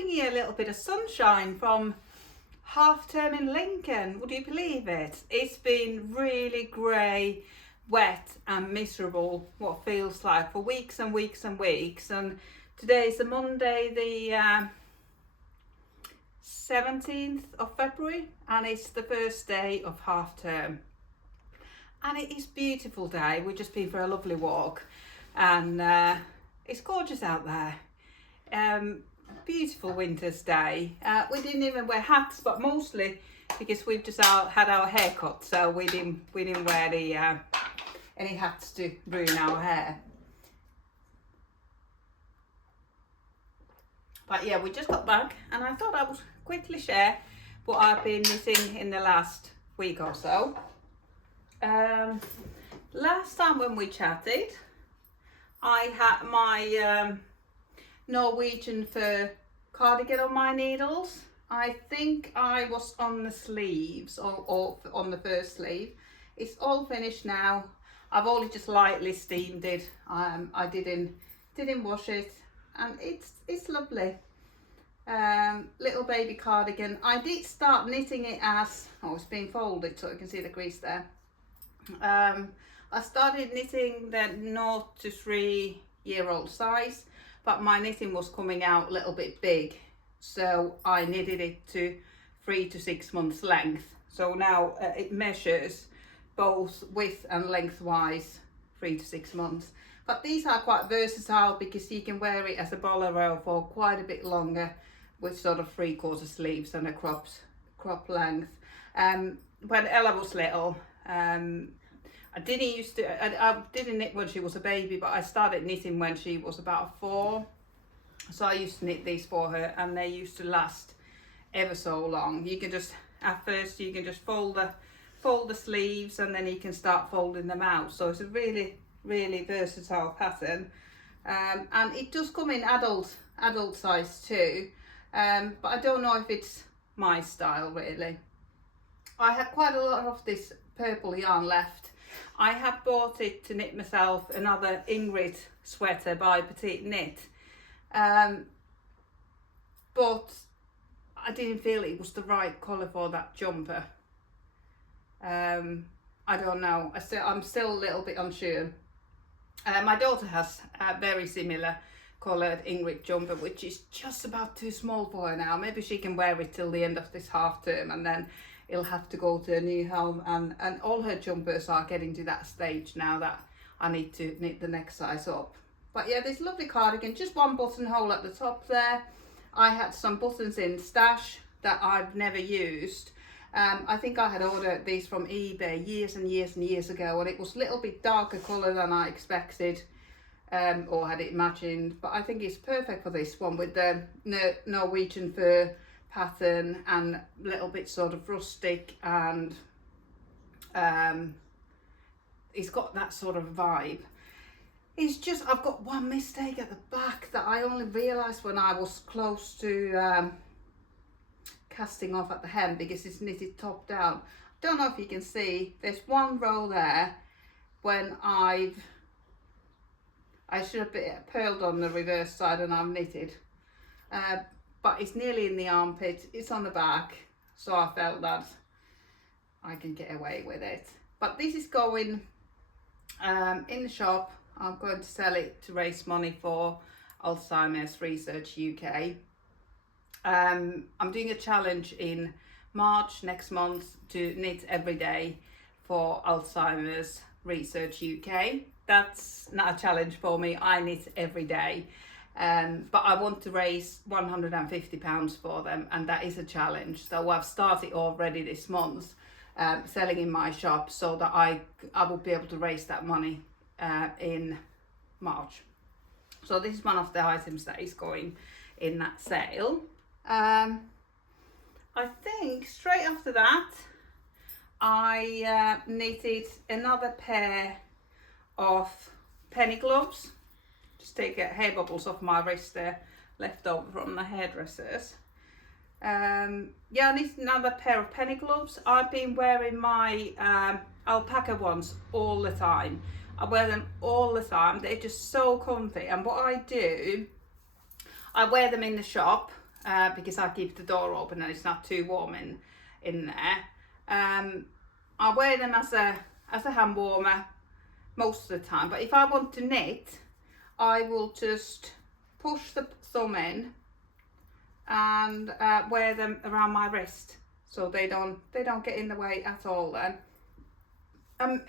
bring you a little bit of sunshine from half term in Lincoln. Would you believe it? It's been really grey, wet and miserable, what feels like, for weeks and weeks and weeks. And today's the Monday, the 17th of February, and it's the first day of half term. And it is a beautiful day. We've just been for a lovely walk, and it's gorgeous out there. Beautiful winter's day. We didn't even wear hats, but mostly because we've just had our hair cut, so we didn't wear any hats to ruin our hair. But yeah, we just got back, and I thought I would quickly share what I've been knitting in the last week or so. Last time when we chatted, I had my Norwegian fur cardigan on my needles. I think I was on the sleeves or on the first sleeve. It's all finished now. I've only just lightly steamed it. I didn't wash it, and it's lovely. Little baby cardigan. I did start knitting it as, it's been folded so you can see the crease there. I started knitting the 0 to 3 year old size, but my knitting was coming out a little bit big, so I knitted it to 3 to 6 months length. So now it measures both width and lengthwise 3 to 6 months. But these are quite versatile because you can wear it as a bolero for quite a bit longer, with sort of 3/4 sleeves and a crop length. When Ella was little, I didn't knit when she was a baby, but I started knitting when she was about 4. So I used to knit these for her, and they used to last ever so long. You can just, at first you can just fold the sleeves, and then you can start folding them out. So it's a really, really versatile pattern. And it does come in adult size too. But I don't know if it's my style really. I had quite a lot of this purple yarn left. I had bought it to knit myself another Ingrid sweater by Petite Knit, but I didn't feel it was the right colour for that jumper. I don't know, I'm still a little bit unsure. My daughter has a very similar coloured Ingrid jumper, which is just about too small for her now. Maybe she can wear it till the end of this half term, and then it'll have to go to a new home, and all her jumpers are getting to that stage now that I need to knit the next size up. But yeah, this lovely cardigan, just one buttonhole at the top there. I had some buttons in stash that I've never used. I think I had ordered these from eBay years and years and years ago, and it was a little bit darker colour than I expected, or had it imagined. But I think it's perfect for this one with the Norwegian fur pattern and a little bit sort of rustic, and it's got that sort of vibe. It's just, I've got one mistake at the back that I only realised when I was close to casting off at the hem, because it's knitted top down. Don't know if you can see, there's one row there when I should have purled on the reverse side and I've knitted, but it's nearly in the armpit. It's on the back, so I felt that I can get away with it. But this is going in the shop. I'm going to sell it to raise money for Alzheimer's Research UK. I'm doing a challenge in March next month to knit every day for Alzheimer's Research UK. That's not a challenge for me. I knit every day. But I want to raise £150 for them, and that is a challenge. So I've started already this month selling in my shop, so that I will be able to raise that money in March. So this is one of the items that is going in that sale. I think straight after that I knitted another pair of penny gloves. Just take hair bubbles off my wrist there, left over from the hairdressers. Yeah, I need another pair of penny gloves. I've been wearing my alpaca ones all the time. I wear them all the time. They're just so comfy. And what I do, I wear them in the shop because I keep the door open and it's not too warm in there. I wear them as a hand warmer most of the time, but if I want to knit, I will just push the thumb in and wear them around my wrist, so they don't get in the way at all. Then and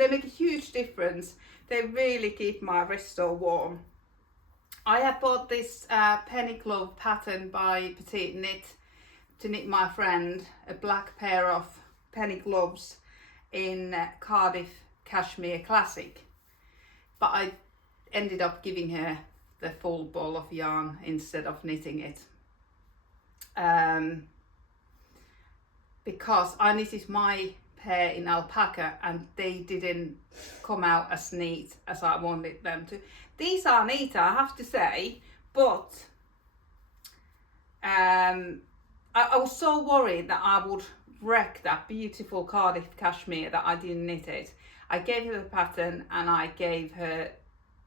they make a huge difference. They really keep my wrist so warm. I have bought this penny glove pattern by Petite Knit to knit my friend a black pair of penny gloves in Cardiff Cashmere Classic, but I ended up giving her the full ball of yarn instead of knitting it, because I knitted my pair in alpaca and they didn't come out as neat as I wanted them to. These are neater, I have to say, but I was so worried that I would wreck that beautiful Cardiff cashmere that I didn't knit it. I gave her the pattern and I gave her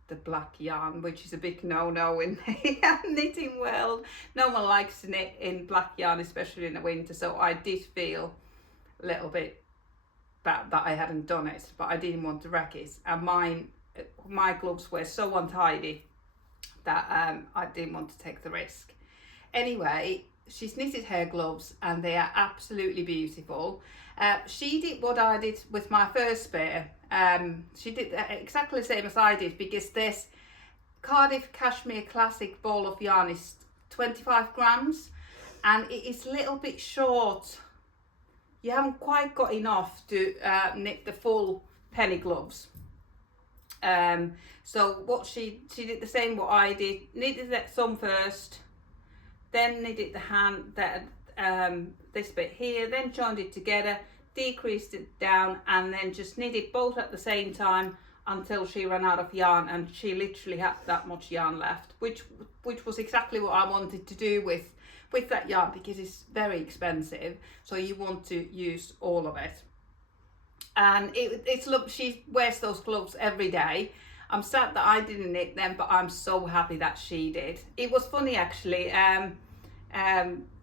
the black yarn, which is a big no-no in the knitting world. No one likes to knit in black yarn, especially in the winter, so I did feel a little bit bad that I hadn't done it, but I didn't want to wreck it. And my gloves were so untidy that I didn't want to take the risk. Anyway, she's knitted her gloves and they are absolutely beautiful. She did what I did with my first pair. She did exactly the same as I did, because this Cardiff Cashmere Classic ball of yarn is 25 grams and it is a little bit short. You haven't quite got enough to knit the full penny gloves. So what she did the same what I did, knitted the thumb first, then knitted the hand, this bit here, then joined it together, decreased it down, and then just knitted both at the same time until she ran out of yarn, and she literally had that much yarn left, which was exactly what I wanted to do with that yarn, because it's very expensive, so you want to use all of it. And look, she wears those gloves every day. I'm sad that I didn't knit them, but I'm so happy that she did. It was funny actually.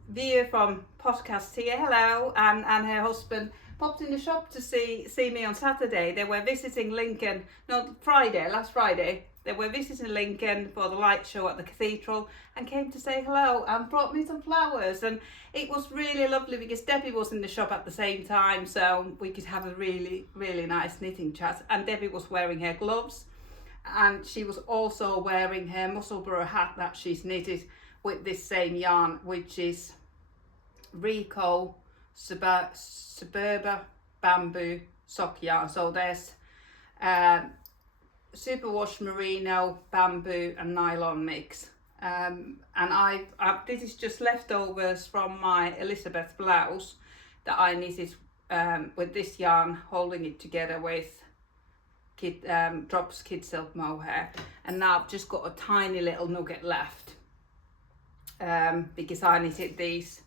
Via from Podcast here, hello, and her husband popped in the shop to see me on Saturday. They were visiting Lincoln, last Friday. They were visiting Lincoln for the light show at the cathedral and came to say hello and brought me some flowers. And it was really lovely because Debbie was in the shop at the same time, so we could have a really, really nice knitting chat. And Debbie was wearing her gloves and she was also wearing her Musselburgh hat that she's knitted with this same yarn, which is Rico Suburba Bamboo Sock Yarn. So there's superwash merino, bamboo and nylon mix, and this is just leftovers from my Elizabeth blouse that I knitted with this yarn, holding it together with Drops Kid Silk Mohair, and now I've just got a tiny little nugget left because I knitted these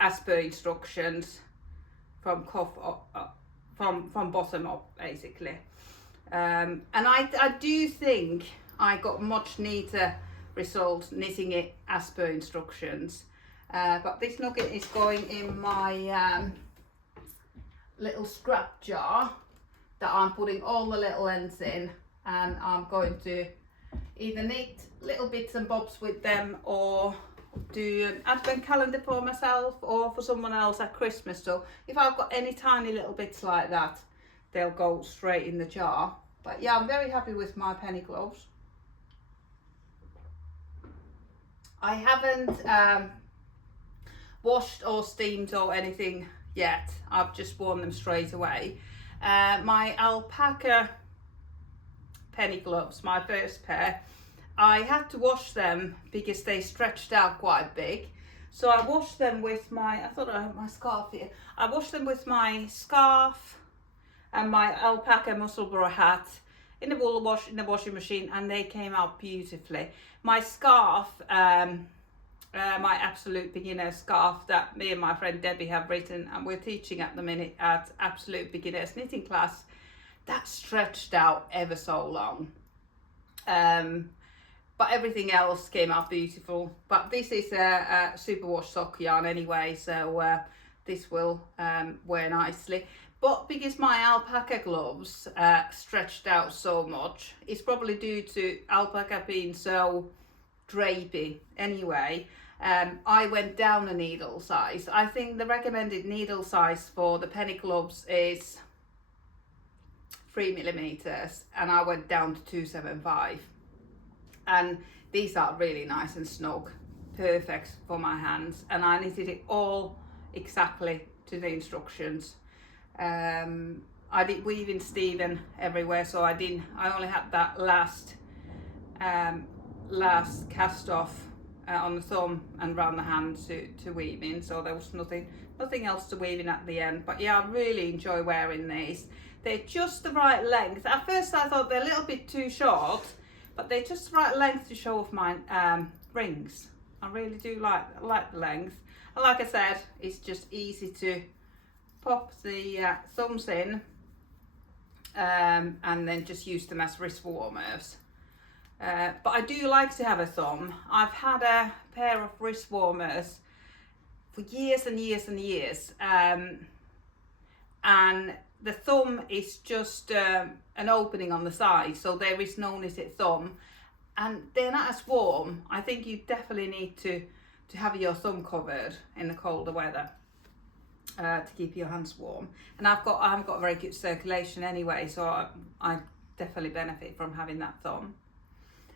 as per instructions from bottom up basically. And I do think I got much neater results knitting it as per instructions, but this nugget is going in my little scrap jar that I'm putting all the little ends in, and I'm going to either knit little bits and bobs with them or do an advent calendar for myself or for someone else at Christmas. So if I've got any tiny little bits like that, they'll go straight in the jar. But yeah, I'm very happy with my penny gloves. I haven't washed or steamed or anything yet. I've just worn them straight away. My alpaca penny gloves, my first pair, I had to wash them because they stretched out quite big. So I washed them with I thought I had my scarf here. I washed them with my scarf and my alpaca Musselburgh hat in the washing machine, and they came out beautifully. My scarf, my absolute beginner scarf that me and my friend Debbie have written, and we're teaching at the minute at Absolute Beginners Knitting class, that stretched out ever so long. but everything else came out beautiful. But this is a superwash sock yarn anyway, so this will wear nicely. But because my alpaca gloves stretched out so much, it's probably due to alpaca being so drapey anyway. I went down a needle size. I think the recommended needle size for the penny gloves is 3mm, and I went down to 275. And these are really nice and snug, perfect for my hands, and I knitted it all exactly to the instructions. I did weaving Steven everywhere, so I only had that last cast off on the thumb and round the hand to weave in, so there was nothing else to weave in at the end. But yeah, I really enjoy wearing these. They're just the right length. At first I thought they're a little bit too short, but they're just the right length to show off my rings. I really do like the length. And like I said, it's just easy to pop the thumbs in and then just use them as wrist warmers. But I do like to have a thumb. I've had a pair of wrist warmers for years and years and years, and the thumb is just an opening on the side, so there is no knitted thumb, and they're not as warm. I think you definitely need to have your thumb covered in the colder weather to keep your hands warm. And I haven't got very good circulation anyway, so I definitely benefit from having that thumb.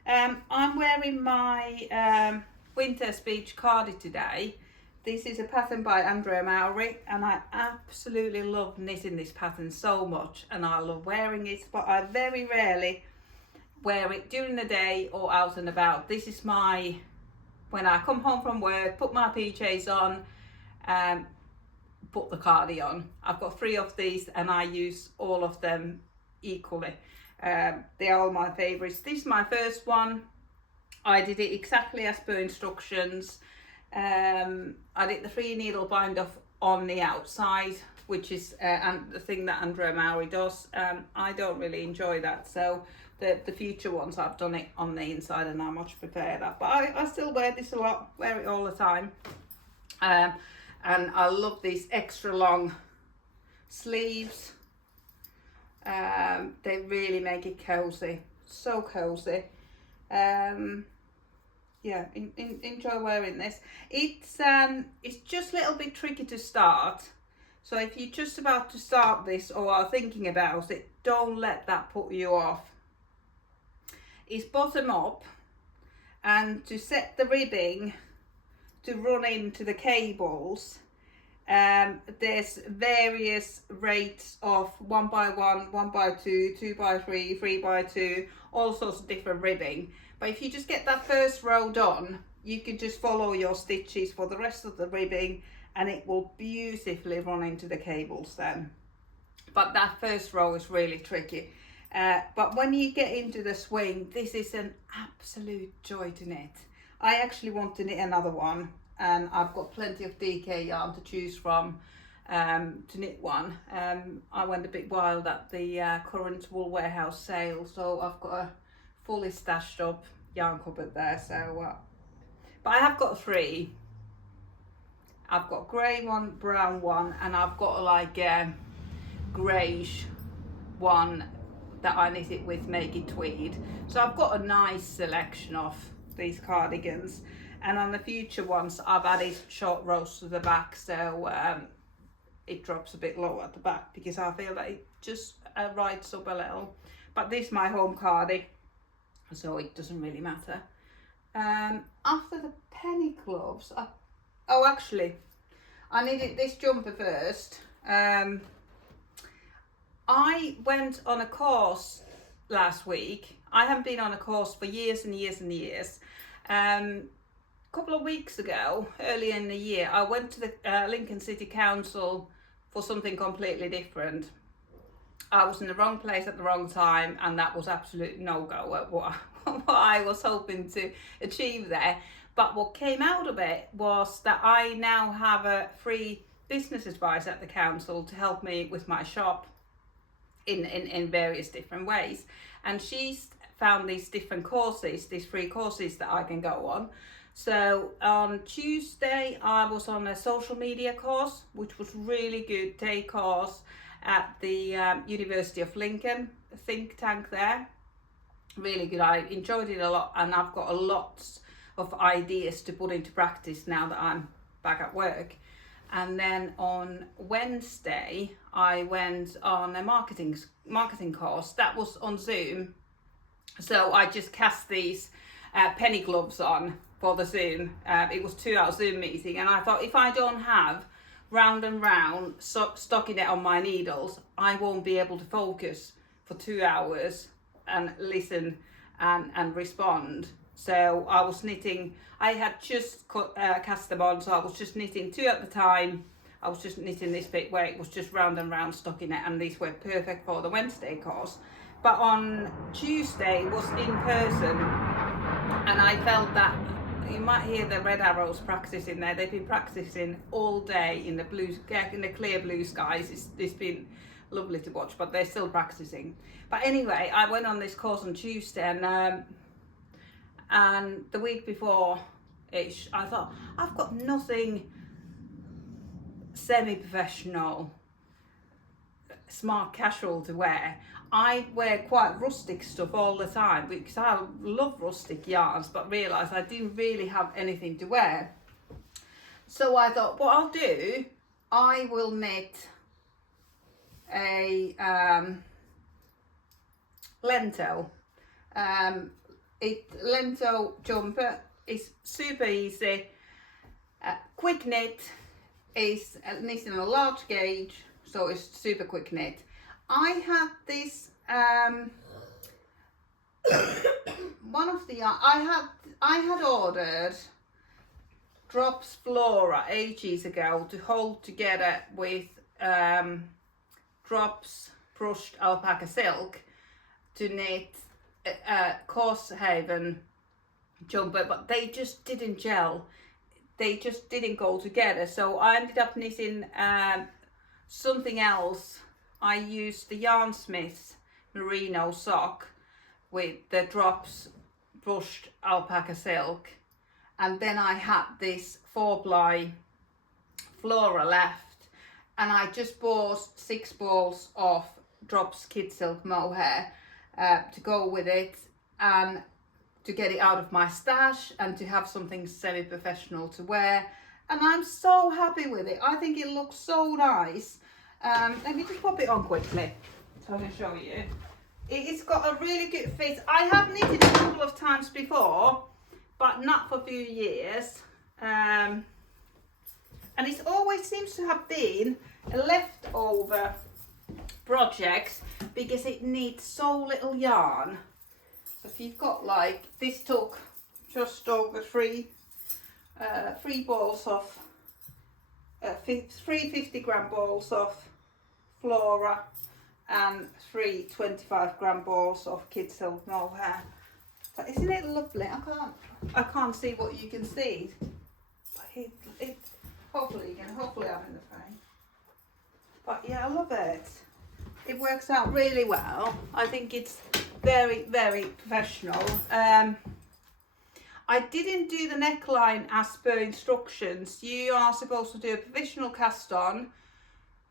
I'm wearing my winter speech Cardi today. This is a pattern by Andrea Mowry, and I absolutely love knitting this pattern so much, and I love wearing it, but I very rarely wear it during the day or out and about. This is when I come home from work, put my PJs on, put the Cardi on. I've got 3 of these and I use all of them equally. They are all my favourites. This is my first one. I did it exactly as per instructions. I did the 3 needle bind off on the outside, which is the thing that Andrea Mowry does. I don't really enjoy that, so the future ones I've done it on the inside, and I much prefer that. But I still wear this a lot, wear it all the time. And I love these extra long sleeves. They really make it cozy, so cozy. Yeah, enjoy wearing this. It's just a little bit tricky to start, so if you're just about to start this or are thinking about it, don't let that put you off. It's bottom up, and to set the ribbing to run into the cables, there's various rates of 1x1, 1x2, 2x3, 3x2, all sorts of different ribbing. But if you just get that first row done, you can just follow your stitches for the rest of the ribbing, and it will beautifully run into the cables then. But that first row is really tricky. But when you get into the swing, this is an absolute joy to knit. I actually want to knit another one, and I've got plenty of DK yarn to choose from to knit one. I went a bit wild at the current wool warehouse sale, so I've got a fully stashed up yarn cupboard there. So but I have got 3. I've got grey one, brown one, and I've got like a greyish one that I knit it with Make It Tweed. So I've got a nice selection of these cardigans, and on the future ones I've added short rows to the back, so it drops a bit low at the back, because I feel that it just rides up a little. But this is my home Cardi, so it doesn't really matter. After the penny gloves, actually I needed this jumper first. I went on a course last week. I haven't been on a course for years and years and years. A couple of weeks ago, earlier in the year, I went to the Lincoln City Council for something completely different. I was in the wrong place at the wrong time, and that was absolute no-go at what I was hoping to achieve there. But what came out of it was that I now have a free business advisor at the council to help me with my shop in various different ways. And she's found these different courses, these free courses that I can go on. So on Tuesday I was on a social media course, which was really good, day course at the University of Lincoln, a think tank there. Really good. I enjoyed it a lot, and I've got a lot of ideas to put into practice now that I'm back at work. And then on Wednesday I went on a marketing course that was on Zoom. So I just cast these penny gloves on for the Zoom. It was 2-hour Zoom meeting, and I thought, if I don't have round and round stockinette on my needles, I won't be able to focus for 2 hours and listen and respond. So I was knitting. I had just cast them on, so I was just knitting 2 at the time. I was just knitting this bit where it was just round and round stockinette, and these were perfect for the Wednesday course. But on Tuesday was in person, and I felt that you might hear the red arrows practicing there. They've been practicing all day in the clear blue skies. It's been lovely to watch, but they're still practicing. But anyway, I went on this course on Tuesday, and the week before ish, I thought, I've got nothing semi-professional, smart casual to wear. I wear quite rustic stuff all the time because I love rustic yarns, but realised I didn't really have anything to wear. So I thought, what I'll do, I will knit a Lento. Lento jumper is super easy, quick knit, is knitting a large gauge, so it's super quick knit. I had this one of the I had ordered Drops Flora ages ago to hold together with Drops brushed alpaca silk to knit a Corsehaven jumper, but they just didn't gel. They just didn't go together. So I ended up knitting something else. I used the Yarnsmiths merino sock with the Drops brushed alpaca silk, and then I had this 4-ply Flora left, and I just bought 6 balls of Drops kid silk mohair to go with it, and to get it out of my stash and to have something semi-professional to wear. And I'm so happy with it. I think it looks so nice. Let me just pop it on quickly so I can show you. It's got a really good fit. I have knitted a couple of times before, but not for a few years. And it always seems to have been a leftover project because it needs so little yarn. So if you've got, like, this took just over three balls of 3 50-gram balls of Flora and 3 25-gram balls of kid silk mohair. But isn't it lovely? I can't see what you can see, but it hopefully I'm in the frame. But yeah, I love it. It works out really well. I think it's very, very professional. I didn't do the neckline as per instructions. You are supposed to do a provisional cast on,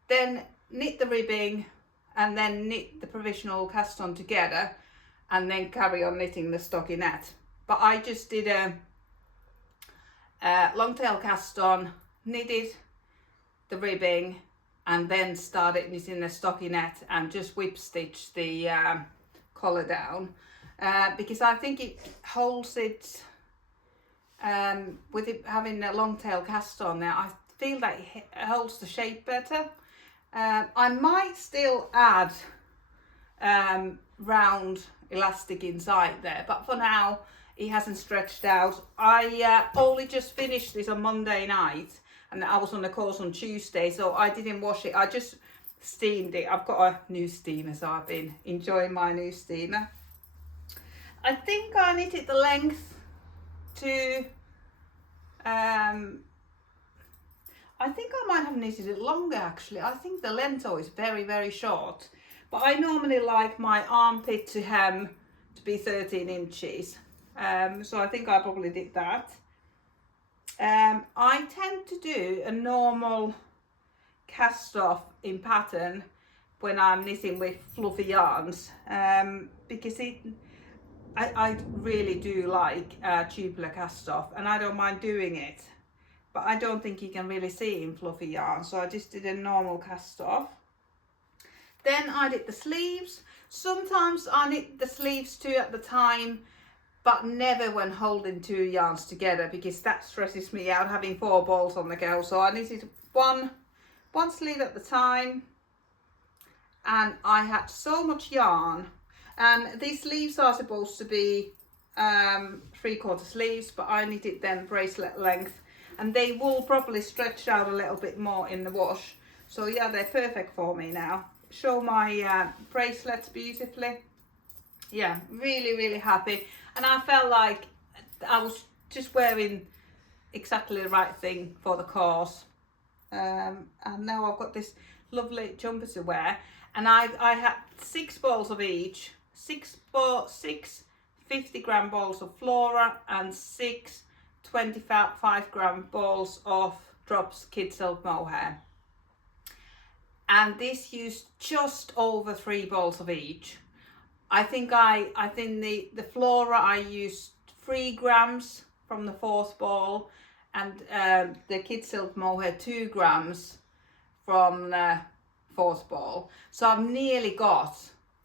then knit the ribbing, and then knit the provisional cast on together, and then carry on knitting the stockinette. But I just did a long tail cast on, knitted the ribbing, and then started knitting the stockinette and just whip stitch the collar down, because I think it holds it, with it having a long tail cast on there, I feel that it holds the shape better. I might still add round elastic inside there, but for now it hasn't stretched out. I only just finished this on Monday night, and I was on the course on Tuesday, so I didn't wash it. I just steamed it. I've got a new steamer, so I've been enjoying my new steamer. I think I knitted the length to I think I might have knitted it longer actually. I think the Lento is very, very short, but I normally like my armpit to hem to be 13 inches. So I think I probably did that. I tend to do a normal cast off in pattern when I'm knitting with fluffy yarns, because I really do like tubular cast off, and I don't mind doing it, but I don't think you can really see in fluffy yarn, so I just did a normal cast off. Then I did the sleeves. Sometimes I knit the sleeves too at the time, but never when holding 2 yarns together, because that stresses me out having 4 balls on the go. So I knitted one sleeve at the time, and I had so much yarn. And these sleeves are supposed to be 3/4 sleeves, but I knitted them bracelet length, and they will probably stretch out a little bit more in the wash. So yeah, they're perfect for me now. Show my bracelets beautifully. Yeah, really happy, and I felt like I was just wearing exactly the right thing for the course. And now I've got this lovely jumper to wear, and I had 6 balls of each, 6 50-gram balls of Flora and 6 25-gram balls of Drops Kid Silk Mohair, and this used just over 3 balls of each. I think the Flora I used 3 grams from the 4th ball, and the Kid Silk Mohair 2 grams from the 4th ball. So I've nearly got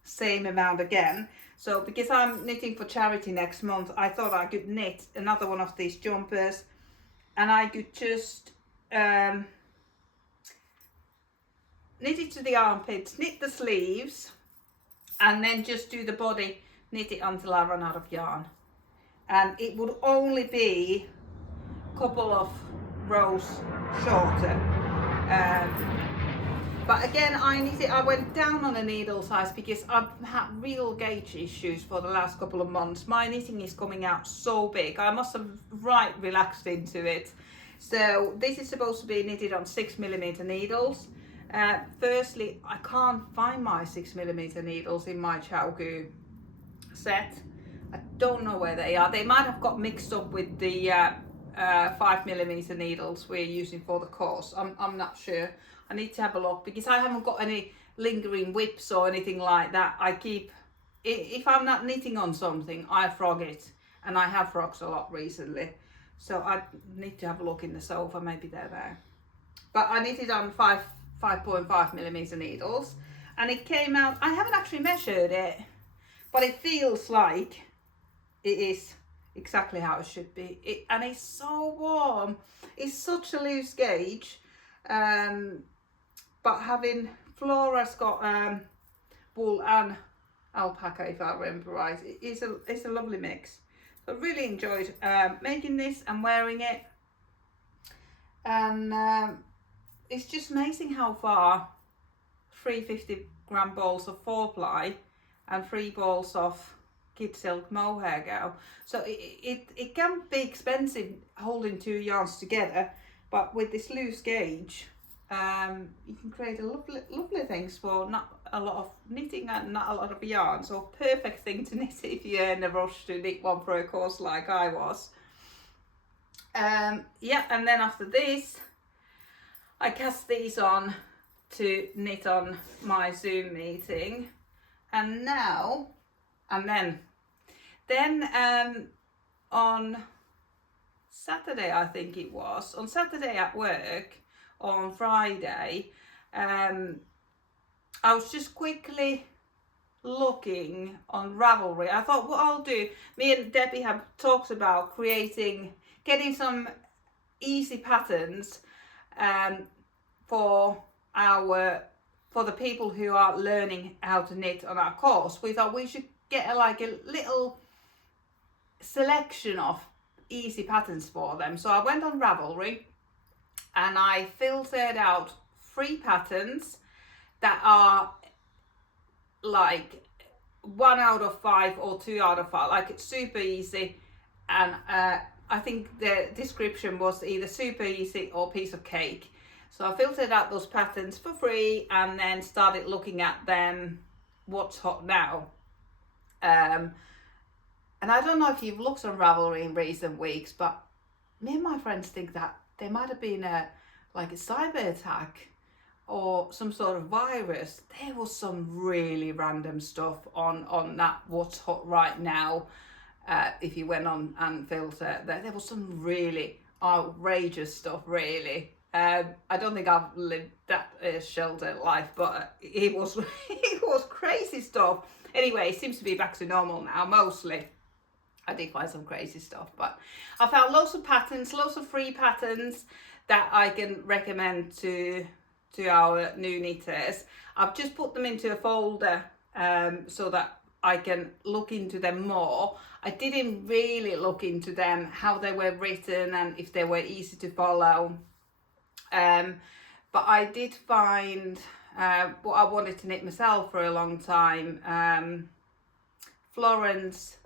same amount again. So because I'm knitting for charity next month, I thought I could knit another one of these jumpers, and I could just knit it to the armpits, knit the sleeves, and then just do the body, knit it until I run out of yarn. And it would only be a couple of rows shorter. But again, I went down on the needle size because I've had real gauge issues for the last couple of months. My knitting is coming out so big. I must have relaxed into it. So this is supposed to be knitted on 6mm needles. Firstly, I can't find my 6mm needles in my Chowgu set. I don't know where they are. They might have got mixed up with the 5mm needles we're using for the course. I'm not sure. I need to have a look, because I haven't got any lingering whips or anything like that. If I'm not knitting on something, I frog it, and I have frogs a lot recently. So I need to have a look in the sofa, maybe they're there. But I knitted on 5.5mm needles, and it came out, I haven't actually measured it, but it feels like it is exactly how it should be. And it's so warm. It's such a loose gauge. But having Flora's got wool and alpaca, if I remember right, it's a lovely mix. So I really enjoyed making this and wearing it, and it's just amazing how far 3 50-gram balls of 4-ply and 3 balls of Kid Silk Mohair go. So it can be expensive holding 2 yarns together, but with this loose gauge, you can create a lovely things for not a lot of knitting and not a lot of yarn. So perfect thing to knit if you're in a rush to knit one for a course like I was. Yeah, and then after this, I cast these on to knit on my Zoom meeting, and then on Saturday, I think it was, on Saturday at work, on Friday, I was just quickly looking on Ravelry. I thought what I'll do, me and Debbie have talked about getting some easy patterns for the people who are learning how to knit on our course. We thought we should get a little selection of easy patterns for them. So I went on Ravelry and I filtered out 3 patterns that are like 1 out of 5 or 2 out of 5, like it's super easy, and I think the description was either super easy or piece of cake. So I filtered out those patterns for free and then started looking at them, what's hot now. And I don't know if you've looked on Ravelry in recent weeks, but me and my friends think that there might have been a cyber attack or some sort of virus. There was some really random stuff on that What's Hot Right Now. If you went on and filter, there was some really outrageous stuff, really. I don't think I've lived that sheltered life, but it was it was crazy stuff. Anyway, it seems to be back to normal now, mostly. I did find some crazy stuff, but I found lots of patterns, lots of free patterns that I can recommend to our new knitters. I've just put them into a folder so that I can look into them more. I didn't really look into them, how they were written and if they were easy to follow. But I did find what I wanted to knit myself for a long time. Florence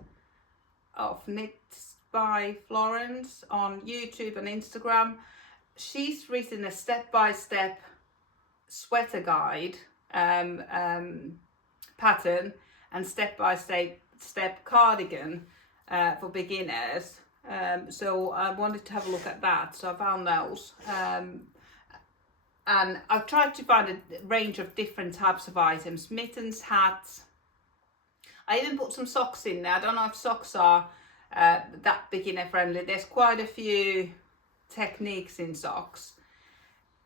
of Knits by Florence on YouTube and Instagram. She's written a step-by-step sweater guide pattern and step-by-step cardigan for beginners. So I wanted to have a look at that, so I found those. And I've tried to find a range of different types of items, mittens, hats. I even put some socks in there. I don't know if socks are that beginner friendly. There's quite a few techniques in socks.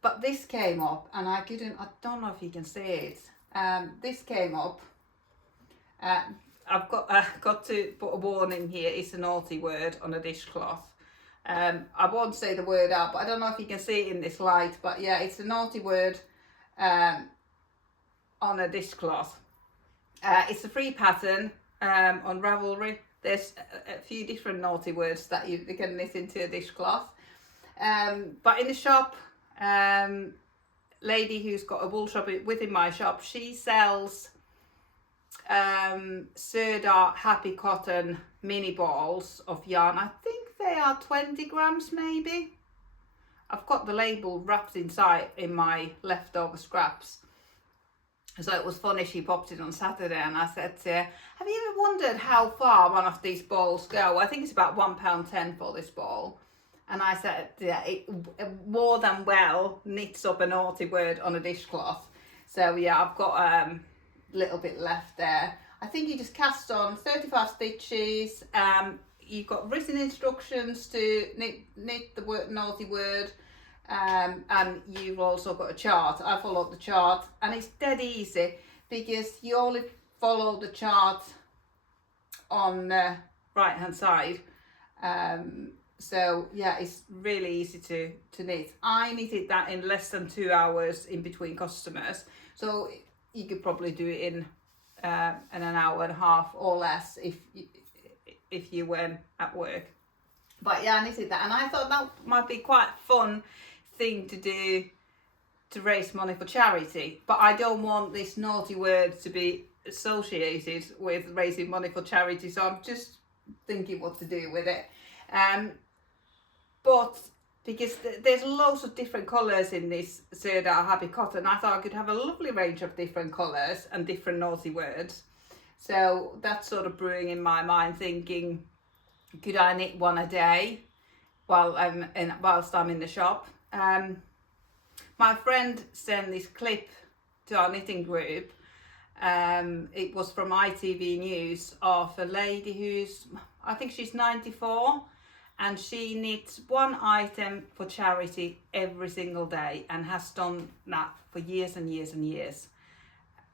But this came up and I don't know if you can see it. This came up. I've got to put a warning here. It's a naughty word on a dishcloth. I won't say the word out, but I don't know if you can see it in this light. But yeah, it's a naughty word on a dishcloth. It's a free pattern on Ravelry. There's a few different naughty words that you can knit into a dishcloth. But in the shop, lady who's got a wool shop within my shop, she sells Serdar Happy Cotton mini balls of yarn. I think they are 20 grams maybe. I've got the label wrapped inside in my leftover scraps. So it was funny, she popped in on Saturday and I said to her, have you ever wondered how far one of these balls go? I think it's about £1.10 for this ball. And I said, yeah, it more than well knits up a naughty word on a dishcloth. So yeah, I've got a little bit left there. I think you just cast on 35 stitches. You've got written instructions to knit the naughty word. And you've also got a chart. I followed the chart and it's dead easy because you only follow the chart on the right hand side. So yeah, it's really easy to knit. I knitted that in less than 2 hours in between customers. So you could probably do it in an hour and a half or less if you weren't at work. But yeah, I knitted that and I thought that might be quite fun thing to do to raise money for charity, but I don't want this naughty word to be associated with raising money for charity, so I'm just thinking what to do with it. But because there's loads of different colours in this Serdar Happy Cotton, I thought I could have a lovely range of different colours and different naughty words. So that's sort of brewing in my mind, thinking, could I knit one a day whilst I'm in the shop? My friend sent this clip to our knitting group. It was from ITV News of a lady who's, I think she's 94, and she knits one item for charity every single day and has done that for years and years and years.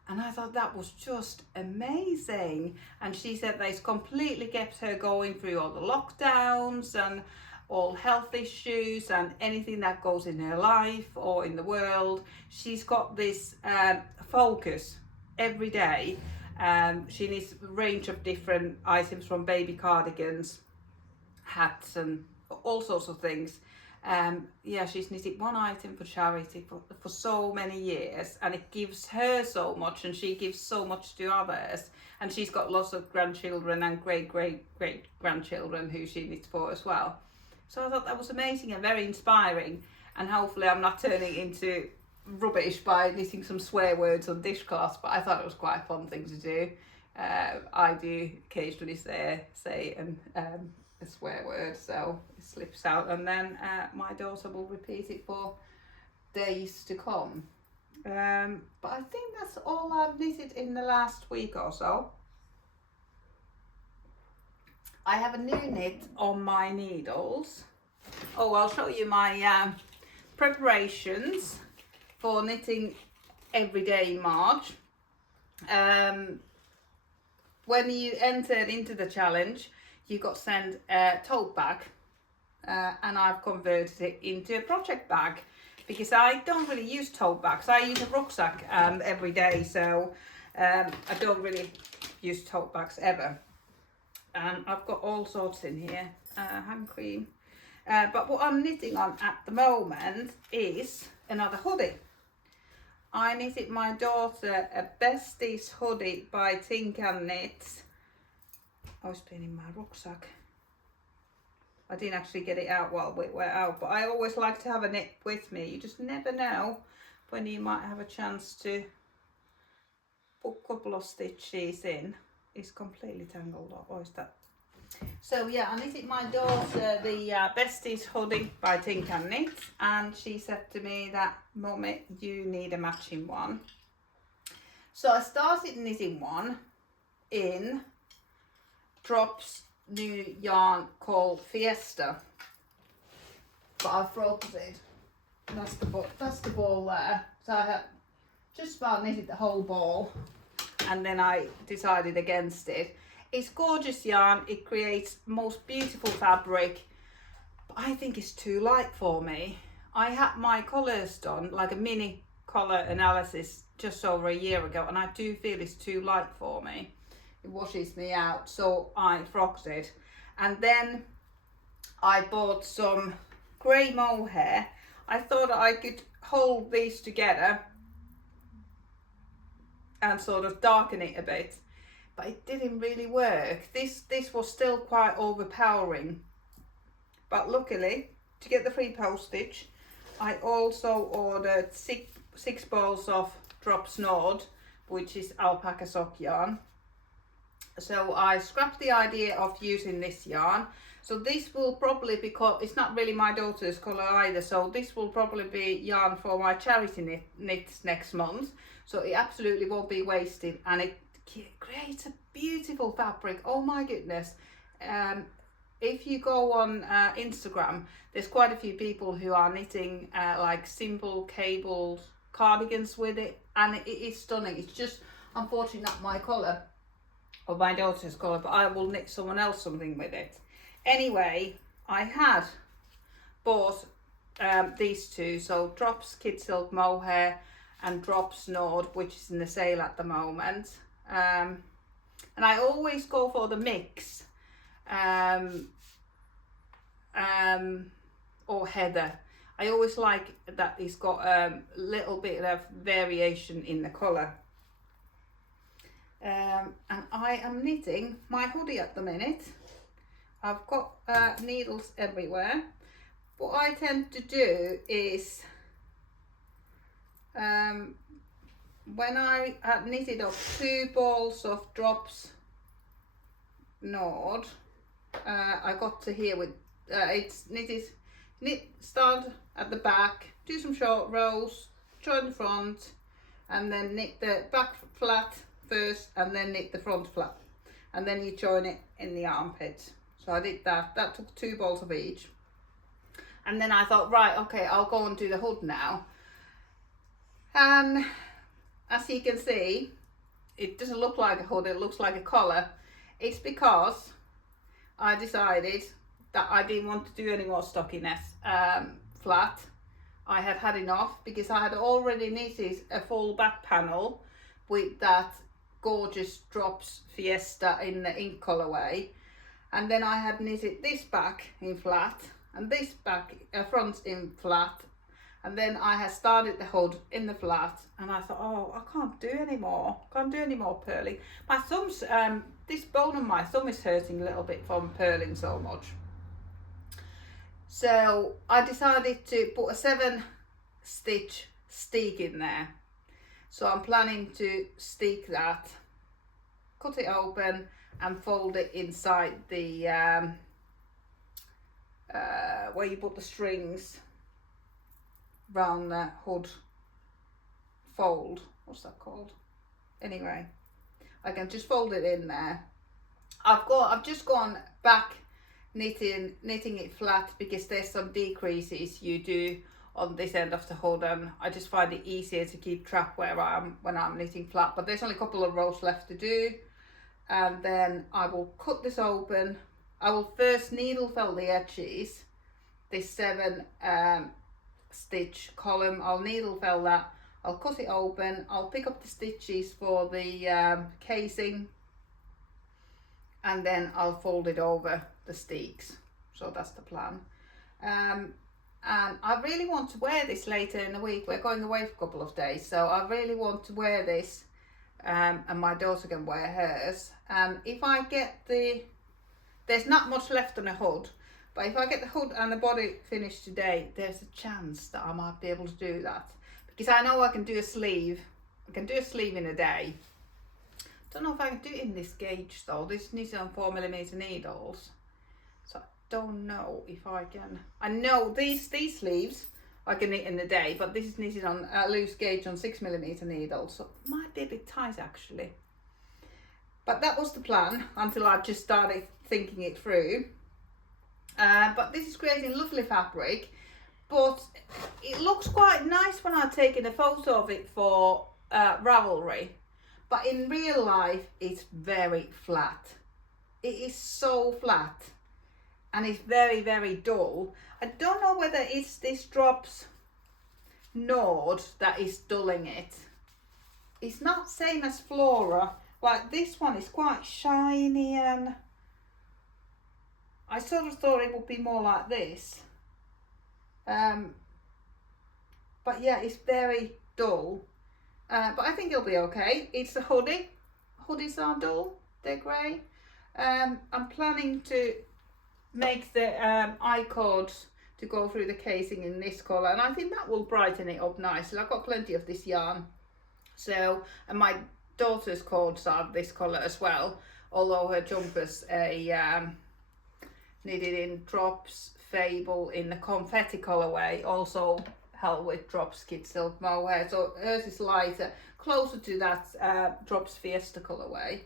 And I thought that was just amazing. And she said that it's completely kept her going through all the lockdowns and all health issues and anything that goes in her life or in the world. She's got this focus every day. She needs a range of different items, from baby cardigans, hats and all sorts of things. Yeah, she's knitted one item for charity for so many years, and it gives her so much and she gives so much to others. And she's got lots of grandchildren and great grandchildren who she knits for as well. So I thought that was amazing and very inspiring, and hopefully I'm not turning into rubbish by knitting some swear words on dishcloths, but I thought it was quite a fun thing to do. I do occasionally say a swear word, so it slips out, and then my daughter will repeat it for days to come. But I think that's all I've knitted in the last week or so. I have a new knit on my needles. Oh, I'll show you my preparations for knitting every day in March. When you entered into the challenge, you got sent a tote bag, and I've converted it into a project bag because I don't really use tote bags. I use a rucksack every day, so I don't really use tote bags ever. And I've got all sorts in here, hand cream. But what I'm knitting on at the moment is another hoodie. I knitted my daughter a Besties Hoodie by Stockinette. Oh, it's been in my rucksack. I didn't actually get it out while we were out, but I always like to have a knit with me. You just never know when you might have a chance to put a couple of stitches in. It's completely tangled up. Oh, is that? So yeah, I knitted my daughter the Besties Hoodie by Stockinette, and she said to me that, "Mummy, you need a matching one." So I started knitting one in Drop's new yarn called Fiesta, but I froze it. That's the ball there. So I had just about knitted the whole ball, and then I decided against it. It's gorgeous yarn. It creates most beautiful fabric, but I think it's too light for me. I had my colours done, like a mini colour analysis, just over a year ago, and I do feel it's too light for me. It washes me out, so I frogged it. And then I bought some grey mohair. I thought I could hold these together and sort of darken it a bit, but it didn't really work. This was still quite overpowering. But luckily, to get the free postage, I also ordered six balls of Drop's Nord, which is alpaca sock yarn. So I scrapped the idea of using this yarn. So this will probably be, it's not really my daughter's colour either, so this will probably be yarn for my charity knits next month. So it absolutely won't be wasted, and it creates a beautiful fabric. Oh my goodness. If you go on Instagram, there's quite a few people who are knitting like simple cabled cardigans with it, and it is stunning. It's just unfortunately not my colour or my daughter's colour, but I will knit someone else something with it. Anyway, I had bought these two, so Drop's Kid Silk Mohair and Drop's Nord, which is in the sale at the moment. And I always go for the mix, or heather. I always like that it's got a little bit of variation in the colour. And I am knitting my hoodie at the minute. I've got needles everywhere. What I tend to do is, when I had knitted up 2 balls of Drop's Nord, I got to here with it's start at the back, do some short rows, join the front, and then knit the back flat first, and then knit the front flat, and then you join it in the armpit. So I did that. That took 2 balls of each, and then I thought, right, okay, I'll go and do the hood now. And as you can see, it doesn't look like a hood, it looks like a collar. It's because I decided that I didn't want to do any more Stockinette flat. I had had enough, because I had already knitted a full back panel with that gorgeous Drop's Fiesta in the ink colorway, and then I had knitted this back in flat and this back front in flat, and then I had started the hood in the flat, and I thought, oh, I can't do any more purling. My thumbs, this bone on my thumb is hurting a little bit from purling so much. So I decided to put a 7-stitch steek in there. So I'm planning to steek that cut it open and fold it inside the where you put the strings round the hood fold. What's that called? Anyway, I can just fold it in there. I've just gone back knitting it flat because there's some decreases you do on this end of the hood, and I just find it easier to keep track where I am when I'm knitting flat. But there's only a couple of rows left to do, and then I will cut this open. I will first needle felt the edges, this 7 stitch column. I'll needle felt that. I'll cut it open. I'll pick up the stitches for the casing, and then I'll fold it over the steeks. So that's the plan. And I really want to wear this later in the week. We're going away for a couple of days, so I really want to wear this, and my daughter can wear hers. And if I get there's not much left on the hood, but if I get the hood and the body finished today, there's a chance that I might be able to do that, because I know I can do a sleeve. I can do a sleeve in a day. Don't know if I can do it in this gauge though. This needs on 4mm needles, so I don't know if I can. I know these sleeves I can knit in a day, but this is knitted on a loose gauge on 6mm needles, so it might be a bit tight actually. But that was the plan until I just started thinking it through. But this is creating lovely fabric, but it looks quite nice when I've taken a photo of it for Ravelry. But in real life, it's very flat. It is so flat, and it's very, very dull. I don't know whether it's this drops node that is dulling it. It's not same as Flora. Like this one is quite shiny, and I sort of thought it would be more like this. But yeah, it's very dull. But I think it'll be okay. It's a hoodie. Hoodies are dull. They're grey. I'm planning to make the I-cords to go through the casing in this colour, and I think that will brighten it up nicely. I've got plenty of this yarn. So, and my daughter's cords are this colour as well, although her jumper's a knitted in Drops Fable in the confetti colourway, also held with Drops Kid Silk Mohair. So hers is lighter, closer to that Drops Fiesta colourway.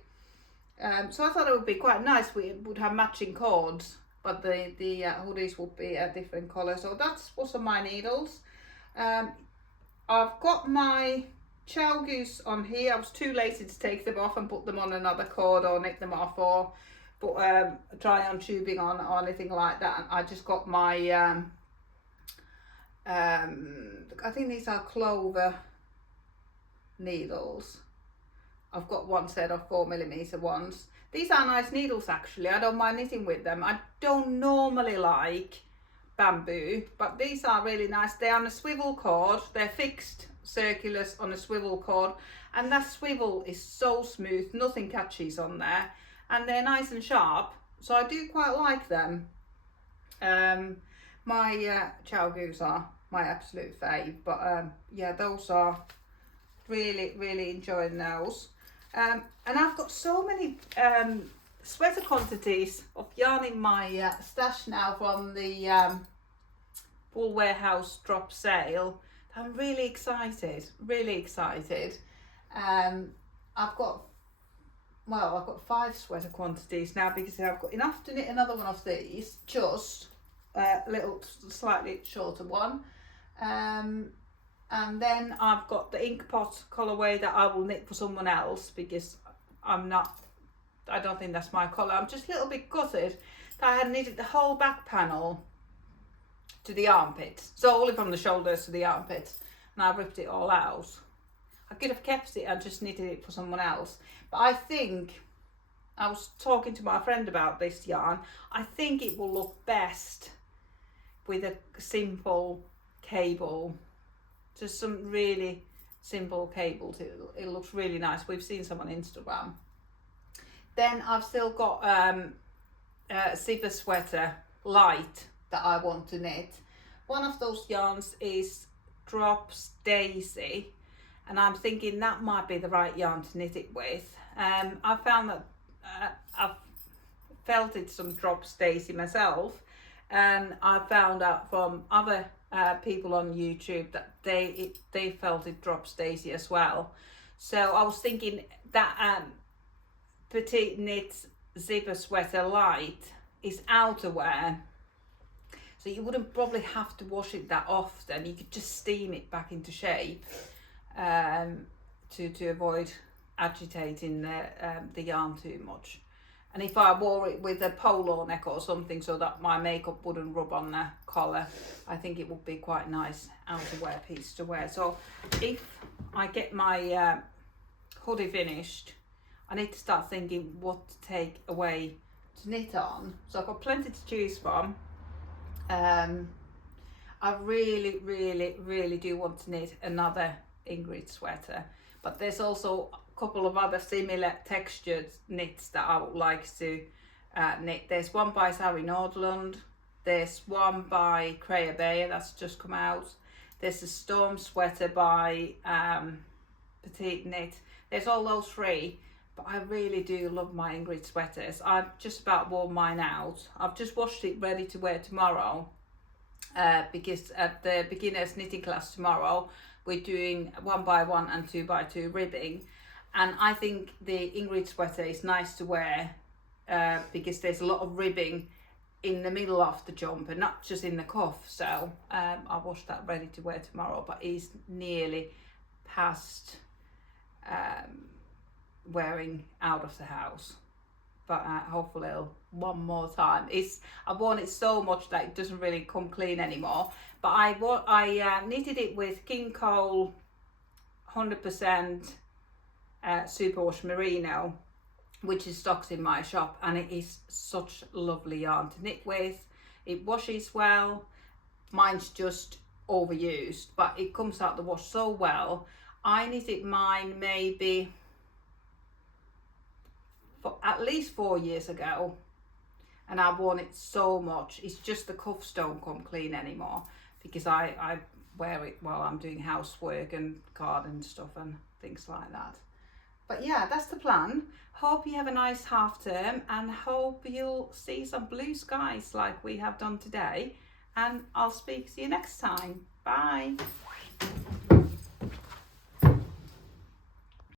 So I thought it would be quite nice. We would have matching cords, but the hoodies would be a different colour. So that's what's on my needles. I've got my Chow Goose on here. I was too lazy to take them off and put them on another cord or knit them off or put try on tubing on or anything like that. And I just got my I think these are Clover needles. I've got one set of 4mm ones. These are nice needles actually. I don't mind knitting with them. I don't normally like bamboo, but these are really nice. They're on a swivel cord. They're fixed circulars on a swivel cord, and that swivel is so smooth, nothing catches on there, and they're nice and sharp, so I do quite like them. My Chow Goose are my absolute fave, but yeah, those are really enjoying those. And I've got so many sweater quantities of yarn in my stash now from the Wool Warehouse drop sale. I'm really excited. I've got 5 sweater quantities now because I've got enough to knit another one of these, just a little slightly shorter one. And then I've got the Inkpot colourway that I will knit for someone else because I don't think that's my colour. I'm just a little bit gutted that I had knitted the whole back panel to the armpits, so only from the shoulders to the armpits, and I ripped it all out. I could have kept it and just knitted it for someone else, but I think, I was talking to my friend about this yarn, I think it will look best with a simple cable, just some really simple cables. It looks really nice. We've seen some on Instagram. Then I've still got a Siva sweater light that I want to knit. One of those yarns is Drops Daisy, and I'm thinking that might be the right yarn to knit it with. I found that I've felt it some drops daisy myself, and I found out from other people on YouTube that they felt it drops daisy as well. So I was thinking that Petite Knit zipper sweater light is outerwear, so you wouldn't probably have to wash it that often. You could just steam it back into shape to avoid agitating the yarn too much. And if I wore it with a polo neck or something so that my makeup wouldn't rub on the collar, I think it would be quite nice outerwear piece to wear. So if I get my hoodie finished, I need to start thinking what to take away to knit on. So I've got plenty to choose from. I really do want to knit another Ingrid sweater, but there's also a couple of other similar textured knits that I would like to knit. There's one by Sari Nordlund, there's one by Creia Bayer that's just come out, there's a storm sweater by Petite Knit. There's all those three, but I really do love my Ingrid sweaters. I've just about worn mine out. I've just washed it ready to wear tomorrow because at the beginners knitting class tomorrow we're doing 1x1 and 2x2 ribbing, and I think the Ingrid sweater is nice to wear because there's a lot of ribbing in the middle of the jumper, not just in the cuff. So I'll wash that ready to wear tomorrow, but it's nearly past wearing out of the house, but hopefully one more time. I've worn it so much that it doesn't really come clean anymore, but I knitted it with King Cole 100% superwash merino, which is stocked in my shop, and it is such lovely yarn to knit with. It washes well. Mine's just overused, but it comes out the wash so well. I knitted mine maybe for at least 4 years ago, and I've worn it so much. It's just the cuffs don't come clean anymore because I wear it while I'm doing housework and garden stuff and things like that. But yeah, that's the plan. Hope you have a nice half term, and hope you'll see some blue skies like we have done today, and I'll speak to you next time. Bye.